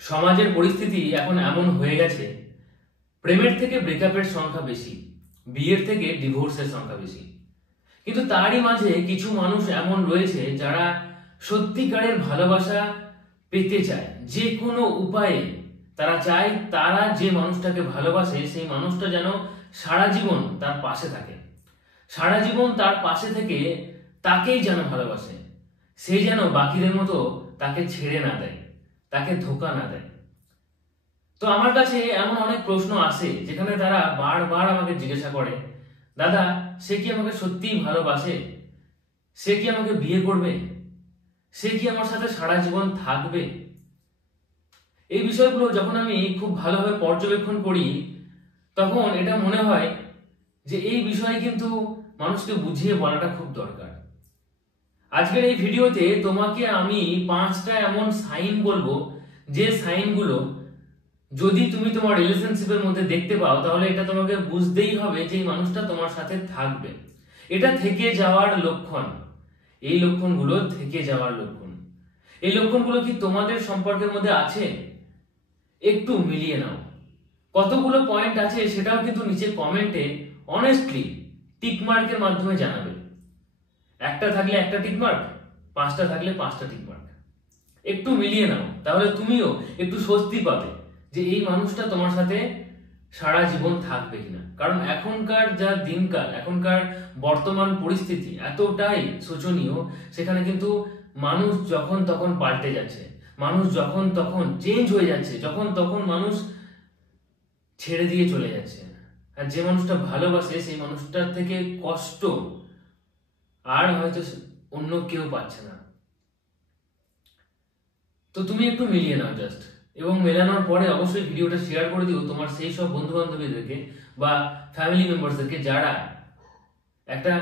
সমাজের পরিস্থিতি এখন এমন হয়ে গেছে, প্রেমের থেকে ব্রেকআপের সংখ্যা বেশি, বিয়ের থেকে ডিভোর্সের সংখ্যা বেশি। কিন্তু তারই মাঝে কিছু মানুষ এমন রয়েছে যারা সত্যিকারের ভালোবাসা পেতে চায়। যে কোনো উপায়ে তারা চায় তারা যে মানুষটাকে ভালোবাসে সেই মানুষটা যেন সারা জীবন তার পাশে থাকে, সারা জীবন তার পাশে থেকে তাকেই যেন ভালোবাসে, সে যেন বাকিদের মতো তাকে ছেড়ে না দেয়, তাকে ধোঁকা না দেয়। তো আমার কাছে এমন অনেক প্রশ্ন আসে যেখানে তারা বারবার আমাকে জিজ্ঞাসা করে, দাদা সে কি আমাকে সত্যিই ভালোবাসে? সে কি আমাকে বিয়ে করবে? সে কি আমার সাথে সারা জীবন থাকবে? এই বিষয়গুলো যখন আমি খুব ভালোভাবে পর্যবেক্ষণ করি তখন এটা মনে হয় যে এই বিষয়ে কিন্তু মানুষকে বুঝিয়ে বলাটা খুব দরকার। আজকের এই ভিডিওতে তোমাকে আমি 5টা এমন সাইন বলবো, যে সাইনগুলো যদি তুমি তোমার রিলেশনশিপের মধ্যে দেখতে পাও তাহলে এটা তোমাকে বুঝতেই হবে যে এই মানুষটা তোমার সাথে থাকবে। এটা থেকে যাওয়ার লক্ষণ, এই লক্ষণগুলো থেকে যাওয়ার লক্ষণ। এই লক্ষণগুলো কি তোমাদের সম্পর্কের মধ্যে আছে? একটু মিলিয়ে নাও। কতগুলো পয়েন্ট আছে সেটাও কিন্তু নিচে কমেন্টে অনেস্টলি টিক মার্কের মাধ্যমে জানাবে। একটা থাকলে একটা টিক মার্ক, 5টা থাকলে 5টা টিক মার্ক। একটু মিলিয়ে নাও, তাহলে তুমিও একটু স্বস্তি পাবে যে এই মানুষটা তোমার সাথে সারা জীবন থাকবে কিনা। কারণ এখনকার যা দিনকাল, এখনকার বর্তমান পরিস্থিতি এতটাই শোচনীয়, সেখানে কিন্তু মানুষ যখন তখন পাল্টে যাচ্ছে, মানুষ যখন তখন চেঞ্জ হয়ে যাচ্ছে, যখন তখন মানুষ ছেড়ে দিয়ে চলে যাচ্ছে। আর যে মানুষটা ভালোবাসে সেই মানুষটার থেকে কষ্ট আর হয়তো অন্য কেউ পাচ্ছে না। তো তুমি একটু মিলিয়ে নাও জাস্ট, এবং মেলানোর পরে অবশ্যই ভিডিওটা শেয়ার করে দিও তোমার সেই সব বন্ধু বান্ধবীদেরকে বা ফ্যামিলি মেম্বারসদেরকে যারা একটা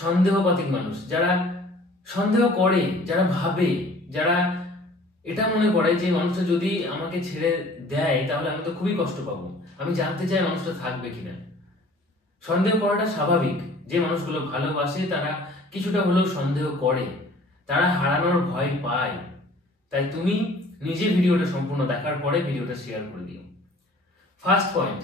সন্দেহবাতিক মানুষ, যারা সন্দেহ করে, যারা ভাবে, যারা এটা মনে করে যে মানুষটা যদি আমাকে ছেড়ে দেয় তাহলে আমি তো খুবই কষ্ট পাবো, আমি জানতে চাই মানুষটা থাকবে কিনা। সন্দেহ করাটা স্বাভাবিক, যে মানুষগুলো ভালোবাসে তারা কিছুটা হলেও সন্দেহ করে, তারা হারানোর ভয় পায়। তাই তুমি নিজে ভিডিওটা সম্পূর্ণ দেখার পরে ভিডিওটা শেয়ার করে দিও। ফার্স্ট পয়েন্ট,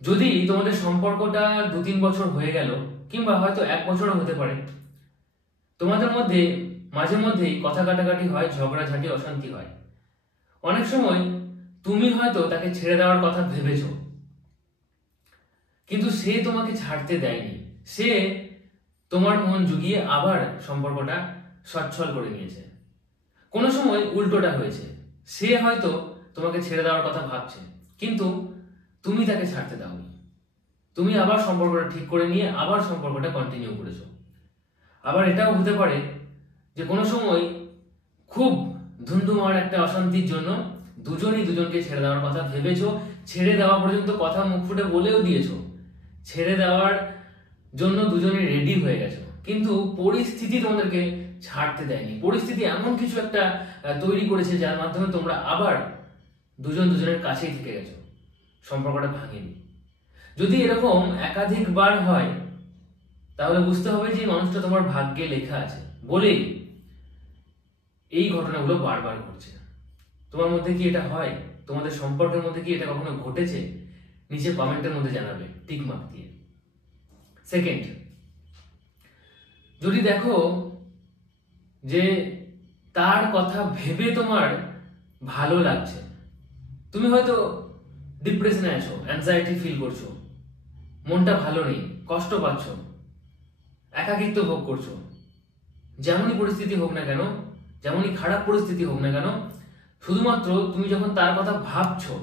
যদি তোমাদের সম্পর্কটা 2-3 বছর হয়ে গেল কিংবা হয়তো 1 বছরও হতে পারে, তোমাদের মধ্যে মাঝে মধ্যেই কথা কাটাকাটি হয়, ঝগড়াঝাটি, অশান্তি হয়। অনেক সময় তুমি হয়তো তাকে ছেড়ে দেওয়ার কথা ভেবেছো, কিন্তু সে তোমাকে ছাড়তে দেয়নি, সে তোমার মন জুগিয়ে আবার সম্পর্কটা সচ্ছল করে নিয়েছে। কোনো সময় উল্টোটা হয়েছে, সে হয়তো তোমাকে ছেড়ে দেওয়ার কথা ভাবছে কিন্তু তুমি তাকে ছাড়তে দাওনি, তুমি আবার সম্পর্কটা ঠিক করে নিয়ে আবার সম্পর্কটা কন্টিনিউ করেছো। আবার এটাও হতে পারে যে কোনো সময় খুব ধুমধুমার একটা অশান্তির জন্য দুজনই দুজনকে ছেড়ে দেওয়ার কথা ভেবেছো, ছেড়ে দেওয়া পর্যন্ত কথা মুখ ফুটে বলেও দিয়েছো, ছেড়ে দেওয়ার জন্য দুজনে রেডি হয়ে গেছো, কিন্তু পরিস্থিতি তোমাদেরকে ছাড়তে দেয়নি। পরিস্থিতি এমন কিছু একটা তৈরি করেছে যার মাধ্যমে তোমরা আবার দুজন দুজনের কাছেই থেকে গেছো, সম্পর্কটা ভাঙেনি। যদি এরকম একাধিকবার হয় তাহলে বুঝতে হবে যে মানুষটা তোমার ভাগ্যে লেখা আছে বলেই এই ঘটনাগুলো বারবার ঘটছে। তোমার মধ্যে কি এটা হয়? তোমাদের সম্পর্কের মধ্যে কি এটা কখনো ঘটেছে? নিচে কমেন্টের মধ্যে জানাবে টিক মার্ক দিয়ে। সেকেন্ড, যদি দেখো যে তার কথা ভেবে তোমার ভালো লাগছে, তুমি হয়তো ডিপ্রেশনে আছো, অ্যাংজাইটি ফিল করছো, মনটা ভালো নেই, কষ্ট পাচ্ছ, একাকিত্ব ভোগ করছো, যেমনই পরিস্থিতি হোক না কেন, যেমনই খারাপ পরিস্থিতি হোক না কেন, শুধুমাত্র তুমি যখন তার কথা ভাবছো,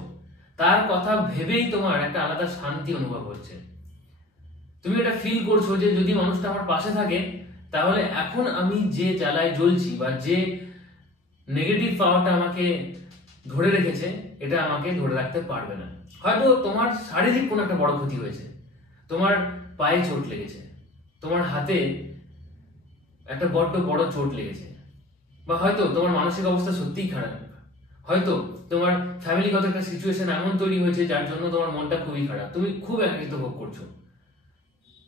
তার কথা ভেবেই তোমার একটা আলাদা শান্তি অনুভব হচ্ছে। তুমি এটা ফিল করছো যে যদি মানুষটা আমার পাশে থাকে তাহলে এখন আমি যে জ্বালায় জ্বলছি বা যে নেগেটিভ পাওয়ারটা আমাকে ধরে রেখেছে এটা আমাকে ধরে রাখতে পারবে না। হয়তো তোমার শারীরিক কোনো একটা বড় ক্ষতি হয়েছে, তোমার পায়ে চোট লেগেছে, তোমার হাতে একটা বড় চোট লেগেছে, বা হয়তো তোমার মানসিক অবস্থা সত্যিই খারাপ, হয়তো তোমার ফ্যামিলিগত একটা সিচুয়েশন এমন তৈরি হয়েছে যার জন্য তোমার মনটা খুবই খারাপ, তুমি খুব একাকিত্ব ভোগ করছো।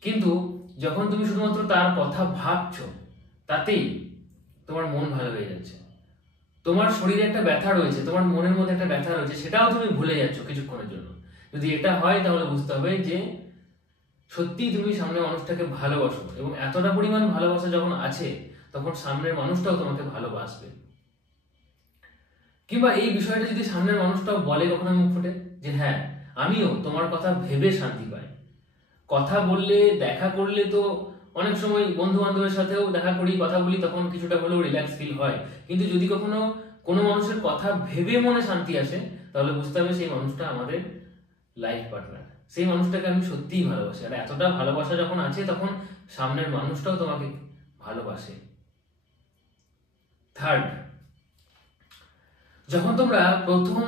কিন্তু যখন তুমি শুধুমাত্র তার কথা ভাবছো তাতেই তোমার মন ভালো হয়ে যাচ্ছে। তোমার শরীরে একটা ব্যথা রয়েছে, তোমার মনের মধ্যে একটা ব্যথা রয়েছে, সেটাও তুমি ভুলে যাচ্ছ কিছুক্ষণের জন্য। যদি এটা হয় তাহলে বুঝতে হবে যে সত্যিই তুমি সামনের মানুষটাকে ভালোবাসো, এবং এতটা পরিমাণ ভালোবাসা যখন আছে তখন সামনের মানুষটাও তোমাকে ভালোবাসবে। কিংবা এই বিষয়টা যদি সামনের মানুষটাও বলে কখনো মুখ ফুটে যে হ্যাঁ আমিও তোমার কথা ভেবে শান্তি পাই। কথা বললে, দেখা করলে তো অনেক সময় বন্ধু বান্ধবের সাথেও দেখা করি, কথা বলি, তখন কিছুটা হলেও রিল্যাক্স ফিল হয়। কিন্তু যদি কখনো কোনো মানুষের কথা ভেবে মনে শান্তি আসে তাহলে বুঝতে হবে সেই মানুষটা আমাদের লাইফ পার্টনার, সেই মানুষটাকে আমি সত্যিই ভালোবাসি। আর এতটা ভালোবাসা যখন আছে তখন সামনের মানুষটাও তোমাকে ভালোবাসে। থার্ড, যখন তোমরা প্রথম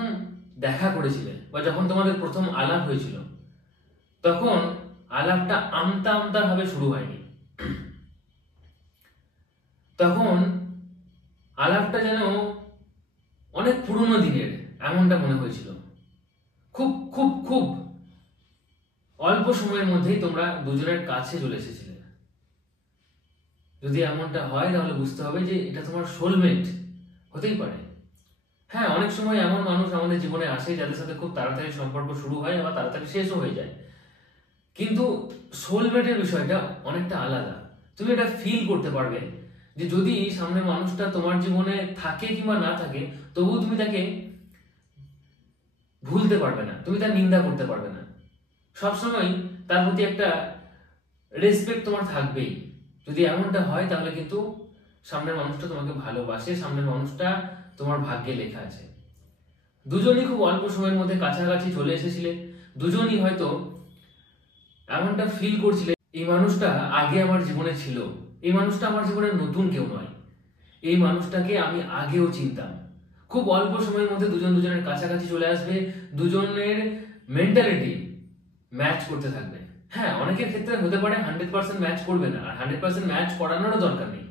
দেখা করেছিলে বা যখন তোমাদের প্রথম আলাপ হয়েছিল তখন আলাপটা আমতা আমতা ভাবে শুরু হয়নি। তখন আলাপটা যেন অনেক পুরনো দিনের এমনটা মনে হয়েছিল। খুব খুব খুব অল্প সময়ের মধ্যেই তোমরা দুজনের কাছে চলে এসেছিলে। যদি এমনটা হয় তাহলে বুঝতে হবে যে এটা তোমার সোলমেট হতেই পারে। হ্যাঁ, অনেক সময় এমন মানুষ আমাদের জীবনে আসে যাদের সাথে খুব তাড়াতাড়ি সম্পর্ক শুরু হয় আবার তাড়াতাড়ি শেষও হয়ে যায়, কিন্তু সোলমেটের বিষয়টা অনেকটা আলাদা। তুমি এটা ফিল করতে পারবে যে যদি সামনে মানুষটা তোমার জীবনে থাকে কিংবা না থাকে তবুও তুমি তাকে ভুলতে পারবে না, তুমি তার নিন্দা করতে পারবে না, সবসময় তার প্রতি একটা রেসপেক্ট তোমার থাকবেই। যদি এমনটা হয় তাহলে কিন্তু সামনের মানুষটা তোমাকে ভালোবাসে, সামনের মানুষটা তোমার ভাগ্যে লেখা আছে। দুজনই খুব অল্প সময়ের মধ্যে কাছাকাছি চলে এসেছিলে, দুজনই হয়তো এমনটা ফিল করছিলে এই মানুষটা আগে আমার জীবনে ছিল, এই মানুষটা আমার জীবনের নতুন কেউ নয়, এই মানুষটাকে আমি আগেও চিনতাম। খুব অল্প সময়ের মধ্যে দুজন দুজনের কাছাকাছি চলে আসবে, দুজনের মেন্টালিটি ম্যাচ করতে থাকবে। হ্যাঁ, অনেকের ক্ষেত্রে হতে পারে 100% ম্যাচ করবে না, আর 100% ম্যাচ করানোরও দরকার নেই,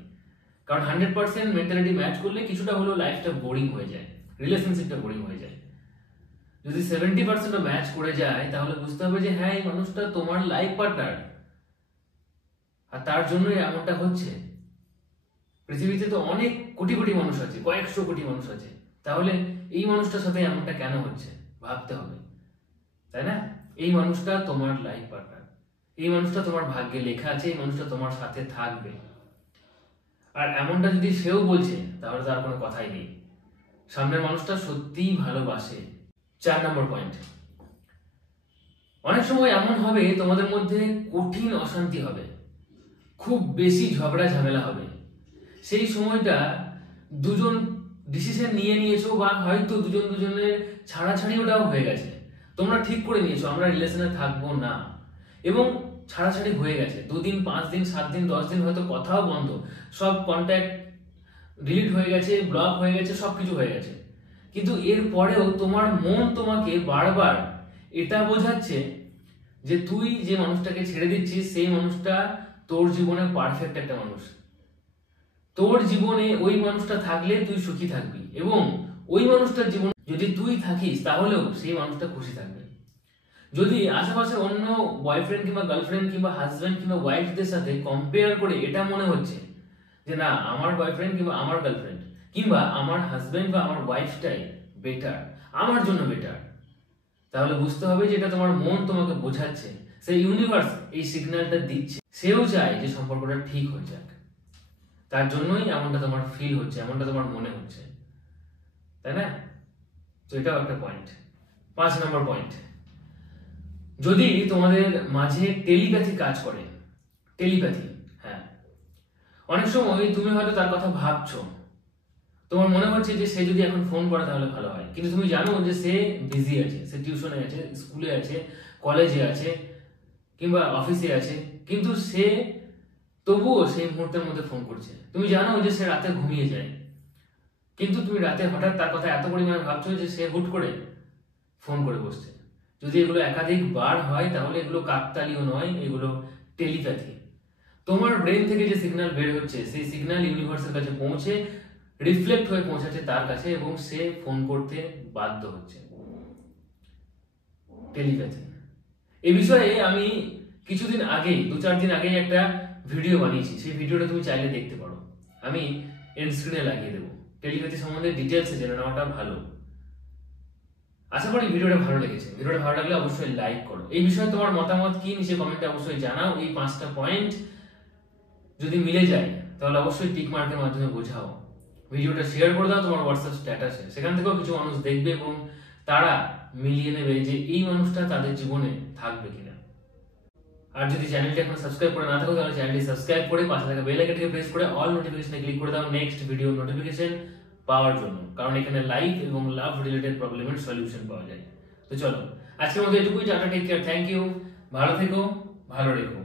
কারণ 100% মেন্টালিটি ম্যাচ করলে কিছুটা হলেও লাইফটা বোরিং হয়ে যায়, রিলেশনশিপটা বোরিং হয়ে যায়। যদি 70% ম্যাচ করে যায় তাহলে বুঝতে হবে যে হ্যাঁ এই মানুষটা তোমার লাইফ পার্টনার, আর তার জন্যই এমনটা হচ্ছে। পৃথিবীতে তো অনেক কোটি কোটি মানুষ আছে, কয়েকশো কোটি মানুষ আছে, তাহলে এই মানুষটার সাথে এমনটা কেন হচ্ছে ভাবতে হবে, তাই না? এই মানুষটা তোমার লাইফ পার্টনার, এই মানুষটা তোমার ভাগ্যে লেখা আছে, এই মানুষটা তোমার সাথে থাকবে। আর এমনটা যদি সেও বলছে তাহলে তার কোনো কথাই নেই, সামনের মানুষটা সত্যিই ভালোবাসে। 4 নম্বর পয়েন্ট, অনেক সময় এমন হবে তোমাদের মধ্যে কঠিন অশান্তি হবে, খুব বেশি ঝগড়া ঝামেলা হবে। সেই সময়টা দুজন ডিসিশন নিয়ে নিয়েছো বা হয়তো দুজন দুজনের ছাড়াছাড়িওটাও হয়ে গেছে, তোমরা ঠিক করে নিয়েছো আমরা রিলেশনে থাকবো না, এবং ছাড়াছাড়ি হয়ে গেছে, 2 দিন 5 দিন 7 দিন 10 দিন হয়তো কথাও বন্ধ, সব কন্ট্যাক্ট ডিলিট হয়ে গেছে, ব্লক হয়ে গেছে, সবকিছু হয়ে গেছে। কিন্তু এর পরেও তোমার মন তোমাকে বারবার এটা বোঝাচ্ছে যে তুই যে মানুষটাকে ছেড়ে দিচ্ছিস সেই মানুষটা তোর জীবনে পারফেক্ট একটা মানুষ, তোর জীবনে ওই মানুষটা থাকলে তুই সুখী থাকবি, এবং ওই মানুষটার জীবনে যদি তুই থাকিস তাহলেও সেই মানুষটা খুশি থাকবে। যদি আশেপাশে অন্য বয়ফ্রেন্ড কিংবা গার্লফ্রেন্ড কিংবা হাজব্যান্ড কিংবা ওয়াইফদের সাথে কম্পেয়ার করে এটা মনে হচ্ছে যে না আমার বয়ফ্রেন্ড কিংবা আমার গার্লফ্রেন্ড কিংবা আমার হাজব্যান্ড বা আমার ওয়াইফটাই বেটার, আমার জন্য বেটার, তাহলে বুঝতে হবে যে এটা তোমার মন তোমাকে বোঝাচ্ছে, সেই ইউনিভার্স এই সিগন্যালটা দিচ্ছে, সেও চায় যে সম্পর্কটা ঠিক হয়ে যাক, তার জন্যই এমনটা তোমার ফিল হচ্ছে, এমনটা তোমার মনে হচ্ছে, তাই না? তো এটাও একটা পয়েন্ট। 5 নম্বর পয়েন্ট, যদি তোমাদের মাঝে টেলিপ্যাথি কাজ করে, টেলিপ্যাথি, হ্যাঁ, অনেক সময় তুমি হয়তো তার কথা ভাবছো, তোমার মনে হচ্ছে যে সে যদি এখন ফোন করে তাহলে ভালো হয়, কিন্তু তুমি জানো যে সে বিজি আছে, সে টিউশনে আছে, স্কুলে আছে, কলেজে আছে কিংবা অফিসে আছে, কিন্তু সে তবুও সেই মুহূর্তের মধ্যে ফোন করছে। তুমি জানো যে সে রাতে ঘুমিয়ে যায়, কিন্তু তুমি রাতে হঠাৎ তার কথা এত পরিমাণে ভাবছো যে সে হুট করে ফোন করে বসছে। যদি এগুলো একাধিক বার হয় তাহলে এগুলো কাকতালীয় নয়, এগুলো টেলিপ্যাথি। তোমার ব্রেন থেকে যে সিগন্যাল বের হচ্ছে সেই সিগন্যাল ইউনিভার্সের কাছে পৌঁছে রিফ্লেক্ট হয়ে পৌঁছাচ্ছে তার কাছে, এবং সে ফোন করতে বাধ্য হচ্ছে। টেলিপ্যাথি এই বিষয়ে আমি কিছুদিন আগেই 2-4 দিন আগেই একটা ভিডিও বানিয়েছি, সেই ভিডিওটা তুমি চাইলে দেখতে পারো, আমি এন্ড স্ক্রিনে লাগিয়ে দেবো। টেলিপ্যাথি সম্বন্ধে ডিটেলসে জেনে নেওয়াটা ভালো। আশা করি ভিডিওটা ভালো লেগেছে। ভিডিওটা ভালো লাগলে অবশ্যই লাইক করো। এই বিষয়ে তোমার মতামত কি নিচে কমেন্টে অবশ্যই জানাও। এই 5টা পয়েন্ট যদি মিলে যায় তাহলে অবশ্যই টিক মার্কের মাধ্যমে বোঝাও। ভিডিওটা শেয়ার করে দাও তোমার হোয়াটসঅ্যাপ স্ট্যাটাসে, সেখান থেকেও কিছু মানুষ দেখবে এবং তারা মিলিয়ে নেবে যে এই মানুষটা তাদের জীবনে থাকবে কিনা। আর যদি চ্যানেলটি এখন সাবস্ক্রাইব করে না থাকো তাহলে চ্যানেলটি সাবস্ক্রাইব করে পাশে থাকা বেল আইকনটিকে প্রেস করে অল নোটিফিকেশনে ক্লিক করে দাও নেক্সট ভিডিও নোটিফিকেশন পাওয়ার জন্য, কারণ এখানে লাইফ এবং লাভ রিলেটেড প্রবলেমের সলিউশন পাওয়া যায়। তো চলো আজকের মতো এটুকুই। Tata, take care, thank you, ভালো থেকো, ভালো রেখো।